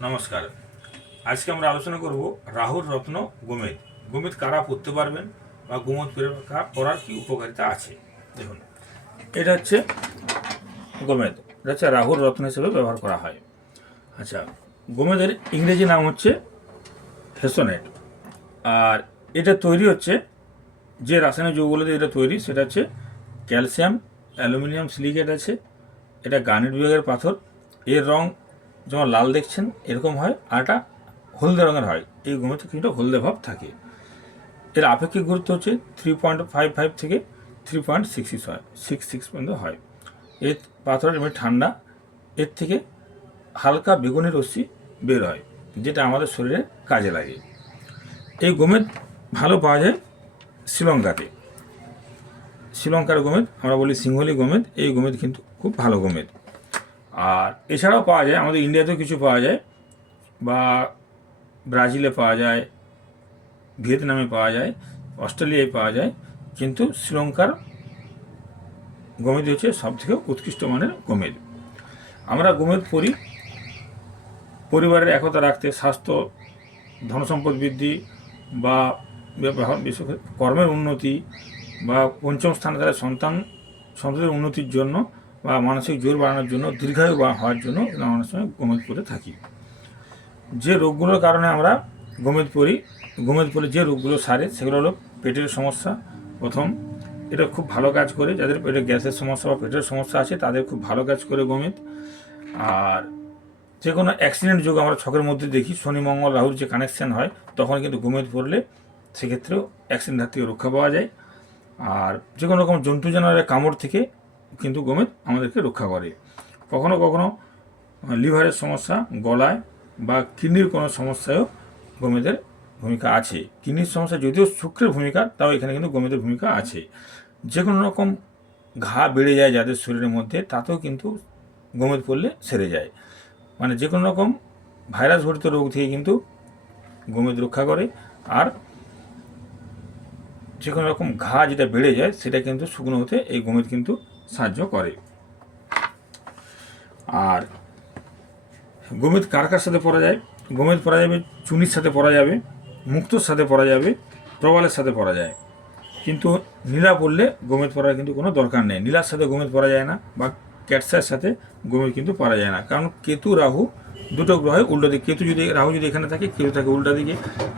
নমস্কার। আজকে আমরা আলোচনা করব রাহুর রত্ন গোমেদ। গোমেদ কারা পড়তে পারবেন বা গোমদ পড়ার কি উপকারিতা আছে? দেখুন, এটা হচ্ছে গোমেদ। এটা হচ্ছে রাহুর রত্ন হিসেবে ব্যবহার করা হয়। আচ্ছা গোমেদের ইংরেজি নাম হচ্ছে হেসোনেট। আর এটা তৈরি হচ্ছে, যে রাসায়নিক যৌগগুলো দিয়ে এটা তৈরি, সেটা হচ্ছে ক্যালসিয়াম, অ্যালুমিনিয়াম সিলিকেট আছে, এটা গার্নেট বিভাগের পাথর, এর রং যেমন লাল দেখছেন, এরকম হয়, আর এটা হলদে রঙের হয়। এই গোমেতে কিছুটা হলদে ভাব থাকে। এর আপেক্ষিক গুরুত্ব হচ্ছে থ্রি পয়েন্ট ফাইভ ফাইভ থেকে থ্রি পয়েন্ট সিক্স সিক্স হয়। সিক্স সিক্স পর্যন্ত হয়। এর পাথরের এমনি ঠান্ডা, এর থেকে হালকা বেগুনি রশ্মি বের হয়, যেটা আমাদের শরীরে কাজে লাগে। এই গোমেদ ভালো পাওয়া যায় শ্রীলঙ্কাতে। শ্রীলঙ্কার গোমেদ, আমরা বলি সিংহলি গোমেদ, এই গোমেদ কিন্তু খুব ভালো গোমেদ। আর এছাড়াও পাওয়া যায়, আমাদের ইন্ডিয়াতেও কিছু পাওয়া যায়, বা ব্রাজিলে পাওয়া যায়, ভিয়েতনামে পাওয়া যায়, অস্ট্রেলিয়ায় পাওয়া যায়, কিন্তু শ্রীলঙ্কার গোমেদ হচ্ছে সব থেকে উৎকৃষ্ট মানের গোমেদ। আমরা গোমেদ পরি, পরিবারের একতা রাখতে, স্বাস্থ্য, ধনসম্পদ বৃদ্ধি বা কর্মের উন্নতি বা পঞ্চম স্থানে তারা সন্তান সন্ততির উন্নতির জন্য বা মানসিক জোর বাড়ানোর জন্য, দীর্ঘায়ু বা হওয়ার জন্য অনেক সময় গোমেদ পরে থাকি। যে রোগগুলোর কারণে আমরা গোমেদ পরি গোমেদ পরে যে রোগগুলো সারে, সেগুলো হলো পেটের সমস্যা। প্রথম, এটা খুব ভালো কাজ করে, যাদের পেটে গ্যাসের সমস্যা বা পেটের সমস্যা আছে, তাদের খুব ভালো কাজ করে গোমেদ আর যে কোনো অ্যাক্সিডেন্ট যোগ আমরা ছকের মধ্যে দেখি, শনি, মঙ্গল, রাহুর যে কানেকশান হয়, তখন কিন্তু গোমেদ পড়লে সেক্ষেত্রেও অ্যাক্সিডেন্ট হাত থেকে রক্ষা পাওয়া যায়। আর যে কোনো রকম জন্তু জানোয়ারের কামড় থেকে কিন্তু গোমেদ আমাদেরকে রক্ষা করে। কখনো কখনো লিভারের সমস্যা, গলায় বা কিডনির কোনো সমস্যায়ও গোমেদের ভূমিকা আছে। কিডনির সমস্যা যদিও শুক্রের ভূমিকা, তাও এখানে কিন্তু গোমেদের ভূমিকা আছে। যে কোনো রকম ঘা বেড়ে যায় যাদের শরীরের মধ্যে, তাতেও কিন্তু গোমেদ পড়লে সেরে যায়। মানে যে কোনো রকম ভাইরাস ঘটিত রোগ থেকে কিন্তু গোমেদ রক্ষা করে। আর যে কোনো রকম ঘা যেটা বেড়ে যায়, সেটা কিন্তু শুকনো হতে এই গোমেদ কিন্তু সাহায্য করে। আর গোমেদ কার কার সাথে পরা যায়? গোমেদ পরা যাবে, চুনির সাথে পরা যাবে, মুক্তোর সাথে পরা যাবে, প্রবালের সাথে পরা যায়। কিন্তু নীলা পরলে গোমেদ পরার কিন্তু কোনো দরকার নেই। নীলার সাথে গোমেদ পরা যায় না বা ক্যাটসার সাথে গোমেদ কিন্তু পরা যায় না। কারণ কেতু, রাহু দুটো গ্রহে উল্টো দিকে। কেতু যদি, রাহু যদি এখানে থাকে, কেতু থাকে উল্টা দিকে।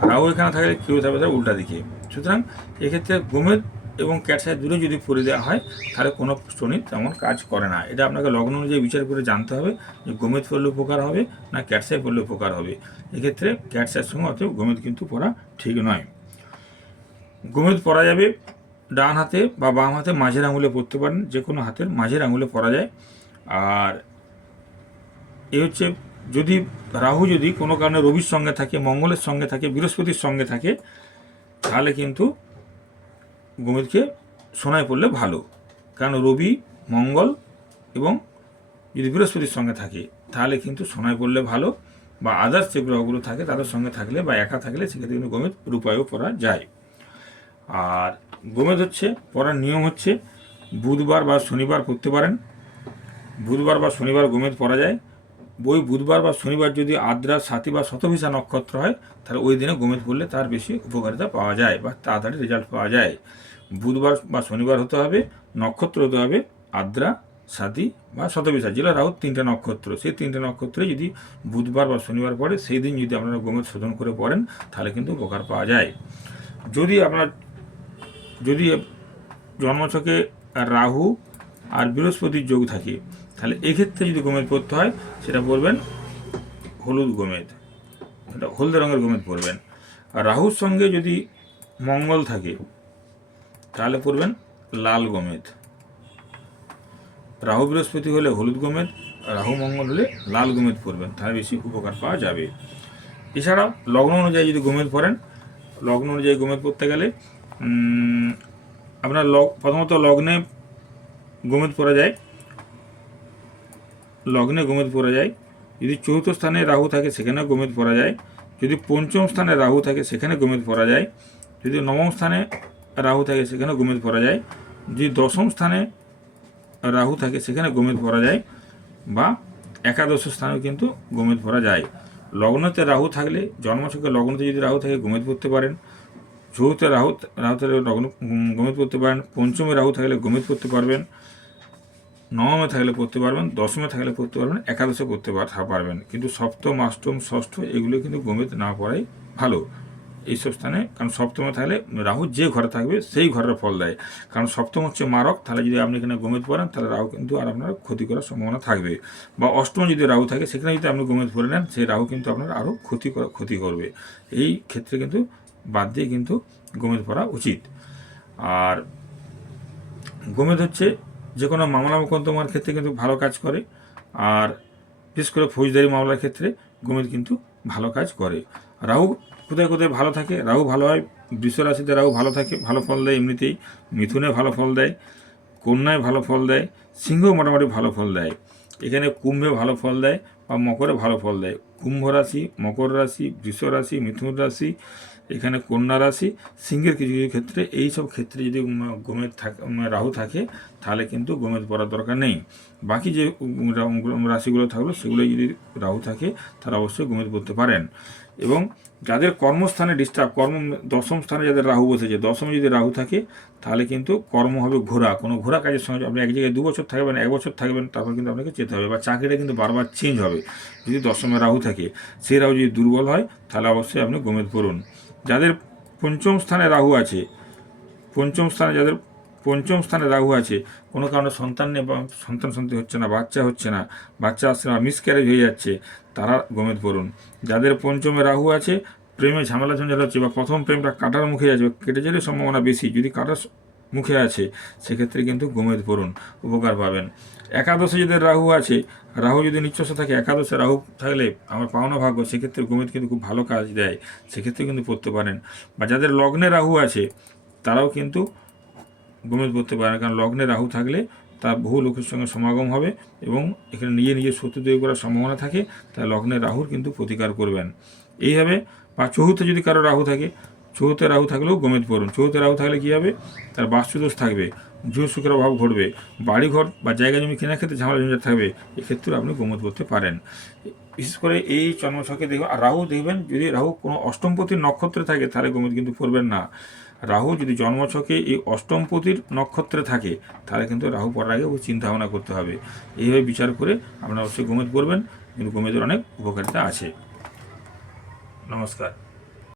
রাহু এখানে থাকলে কেউ থাকবে তার উল্টা দিকে। সুতরাং এক্ষেত্রে গোমেদ এবং ক্যাটসাই দূরে যদি পরে দেওয়া হয়, তাহলে কোনো শনি তেমন কাজ করে না। এটা আপনাকে লগ্ন অনুযায়ী বিচার করে জানতে হবে যে গোমেদ পড়লে উপকার হবে না ক্যাটসাই পড়লে উপকার হবে। এক্ষেত্রে ক্যাটসাইয়ের সঙ্গে অত গোমেদ কিন্তু পড়া ঠিক নয়। গোমেদ পরা যাবে ডান হাতে বা বাম হাতে মাঝের আঙুলে পড়তে পারেন, যে কোনো হাতের মাঝের আঙুলে পরা যায়। আর এ হচ্ছে যদি রাহু যদি কোনো কারণে রবির সঙ্গে থাকে, মঙ্গলের সঙ্গে থাকে, বৃহস্পতির সঙ্গে থাকে, তাহলে কিন্তু গোমেদকে সোনায় পড়লে ভালো। কারণ রবি, মঙ্গল এবং যদি বৃহস্পতির সঙ্গে থাকে, তাহলে কিন্তু সোনায় পড়লে ভালো বা আদার্স যে গ্রহগুলো থাকে তাদের সঙ্গে থাকলে বা একা থাকলে সেক্ষেত্রে কিন্তু গোমেদ রূপায়ও পরা যায়। আর গোমেদ হচ্ছে, পড়ার নিয়ম হচ্ছে, বুধবার বা শনিবার করতে পারেন। বুধবার বা শনিবার গোমেদ পড়া যায়। বই বুধবার বা শনিবার যদি আদ্রা সাথী বা শতভিসা নক্ষত্র হয়, তাহলে ওই দিনে গোমেদ পড়লে তার বেশি উপকারিতা পাওয়া যায় বা তাড়াতাড়ি রেজাল্ট পাওয়া যায়। বুধবার বা শনিবার হতে হবে, নক্ষত্র হতে হবে আদ্রা সাথী বা শতভিসা। জেলা রাহু তিনটে নক্ষত্র, সেই তিনটে নক্ষত্রে যদি বুধবার বা শনিবার পড়ে, সেই দিন যদি আপনারা গোমেদ শোধন করে পড়েন, তাহলে কিন্তু উপকার পাওয়া যায়। যদি আপনার, যদি জন্মছকে রাহু আর বৃহস্পতির যোগ থাকে তাহলে এক্ষেত্রে যদি গোমেদ পড়তে হয়, সেটা পড়বেন হলুদ গোমেদ। এটা হলদে রঙের গোমেদ পড়বেন। আর রাহুর সঙ্গে যদি মঙ্গল থাকে, তাহলে পড়বেন লাল গোমেদ। রাহু বৃহস্পতি হলে হলুদ গোমেদ রাহু মঙ্গল হলে লাল গোমেদ পড়বেন। তাহলে বেশি উপকার পাওয়া যাবে। এছাড়াও লগ্ন অনুযায়ী যদি গোমেদ পড়েন, লগ্ন অনুযায়ী গোমেদ পড়তে গেলে আপনার লগ প্রথমত লগ্নে গোমেদ পড়া যায়। লগ্নে গোমেদ পড়া যায়। যদি চতুর্থ স্থানে রাহু থাকে, সেখানে গোমেদ পড়া যায়। যদি পঞ্চম স্থানে রাহু থাকে, সেখানে গোমেদ পড়া যায়। যদি নবম স্থানে রাহু থাকে, সেখানে গোমেদ পড়া যায়। যদি দশম স্থানে রাহু থাকে, সেখানে গোমেদ পড়া যায় বা একাদশ স্থানেও কিন্তু গোমেদ পড়া যায়। লগ্নতে রাহু থাকলে জন্মছকে লগ্নতে যদি রাহু থাকে, গোমেদ পড়তে পারেন। চৌথে রাহু রাহু থাকলে লগ্ন গোমেদ পড়তে পারেন। পঞ্চমে রাহু থাকলে গোমেদ পড়তে পারবেন। নবমে থাকলে পড়তে পারবেন, দশমে থাকলে পড়তে পারবেন, একাদশে পড়তে পার- পারবেন। কিন্তু সপ্তম অষ্টম ষষ্ঠ এগুলো কিন্তু গোমেদ না পড়াই ভালো। এইসব স্থানে, কারণ সপ্তমে থাকলে রাহু যে ঘরে থাকবে, সেই ঘরের ফল দেয়। কারণ সপ্তম হচ্ছে মারক, তাহলে যদি আপনি এখানে গোমেদ পড়েন, তাহলে রাহু কিন্তু আর আপনার ক্ষতি করার সম্ভাবনা থাকবে। বা অষ্টম যদি রাহু থাকে, সেখানে যদি আপনি গোমেদ পড়ে নেন, সেই রাহু কিন্তু আপনার আরও ক্ষতি ক্ষতি করবে। এই ক্ষেত্রে কিন্তু বাদ দিয়ে কিন্তু গোমেদ পড়া উচিত। আর গোমেদ হচ্ছে যে কোনো মামলা মোকদ্দমার ক্ষেত্রে কিন্তু ভালো কাজ করে, আর বিশেষ করে ফৌজদারি মামলার ক্ষেত্রে গোমেদ কিন্তু ভালো কাজ করে। রাহু কোথায় কোথায় ভালো থাকে? রাহু ভালো হয়, বৃষ রাশিতে রাহু ভালো থাকে, ভালো ফল দেয় এমনিতেই। মিথুনে ভালো ফল দেয়, কন্যায় ভালো ফল দেয় সিংহ মোটামুটি ভালো ফল দেয়। এখানে কুম্ভে ভালো ফল দেয় বা মকরে ভালো ফল দেয়। কুম্ভ রাশি, মকর রাশি, বৃষ রাশি, মিথুন রাশি এখানে কন্যা রাশি, সিংহের কিছু কিছু ক্ষেত্রে এই সব ক্ষেত্রে যদি গোমেদ থাকে রাহু থাকে, তাহলে কিন্তু গোমেদ পড়ার দরকার নেই। বাকি যে রাশিগুলো থাকল সেগুলো যদি রাহু থাকে তারা অবশ্যই গোমেদ পড়তে পারেন। এবং যাদের কর্মস্থানে ডিস্টার্ব কর্ম দশম স্থানে যাদের রাহু বসেছে, দশমে যদি রাহু থাকে, তাহলে কিন্তু কর্ম হবে ঘোরা। কোনো ঘোরা কাজের সঙ্গে আপনি এক জায়গায় দু বছর থাকবেন, এক বছর থাকবেন, তারপর কিন্তু আপনাকে যেতে হবে বা চাকরিটা কিন্তু বারবার চেঞ্জ হবে। যদি দশমে রাহু থাকে, সেই রাহু যদি দুর্বল হয়, তাহলে অবশ্যই আপনি গোমেদ পড়ুন। যাদের পঞ্চম স্থানে রাহু আছে, পঞ্চম স্থানে যাদের, পঞ্চম স্থানে রাহু আছে, কোনো কারণে সন্তান বা সন্তান সন্তান হচ্ছে না, বাচ্চা হচ্ছে না, বাচ্চা আসছে না মিসক্যারেজ হয়ে যাচ্ছে, তারা গমেদ পড়ুন যাদের পঞ্চমে রাহু আছে, প্রেমে ঝামেলা ঝঞ্ঝাল হচ্ছে বা প্রথম প্রেমটা কাটার মুখে যাচ্ছে কেটে যেতে সম্ভাবনা বেশি, যদি কাটার মুখে আছে, সেক্ষেত্রে কিন্তু গোমেদ পড়ুন, উপকার পাবেন। একাদশে যদি রাহু আছে, রাহু যদি নিচ্ছস থাকে, একাদশে রাহু থাকলে আমার পাওনা ভাগ্য সেক্ষেত্রে গোমেদ কিন্তু খুব ভালো কাজ দেয়, সেক্ষেত্রে কিন্তু পড়তে পারেন। বা যাদের লগ্নে রাহু আছে, তারাও কিন্তু গোমেদ পড়তে পারেন, কারণ লগ্নে রাহু থাকলে তার বহু লোকের সঙ্গে সমাগম হবে এবং এখানে নিজে নিজে শত্রু তৈরি করার সম্ভাবনা থাকে, তাই লগ্নে রাহুর কিন্তু প্রতিকার করবেন। এইভাবে বা চৌহুতে যদি কারও রাহু থাকে চৌহুতে রাহু থাকলেও গোমেদ পড়ুন চৌহুতে রাহু থাকলে কী হবে? তার বাস্তুদোষ থাকবে জুয় সুখের অভাব ঘটবে, বাড়িঘর বা জায়গা জমি কেনার ক্ষেত্রে ঝামেলা ঝঞ্ঝাট থাকবে এক্ষেত্রে আপনি গোমত করতে পারেন। বিশেষ করে এই জন্মছকে দেখবেন, আর রাহু দেখবেন, যদি রাহু কোনো অষ্টমপতির নক্ষত্রে থাকে, তাহলে গোমত কিন্তু পড়বেন না। রাহু যদি জন্মছকে এই অষ্টমপতির নক্ষত্রে থাকে, তাহলে কিন্তু রাহু পড়ার আগে ও চিন্তা ভাবনা করতে হবে। এইভাবে বিচার করে আপনারা অবশ্যই গোমেদ করবেন, কিন্তু গোমেদের অনেক উপকারিতা আছে। নমস্কার।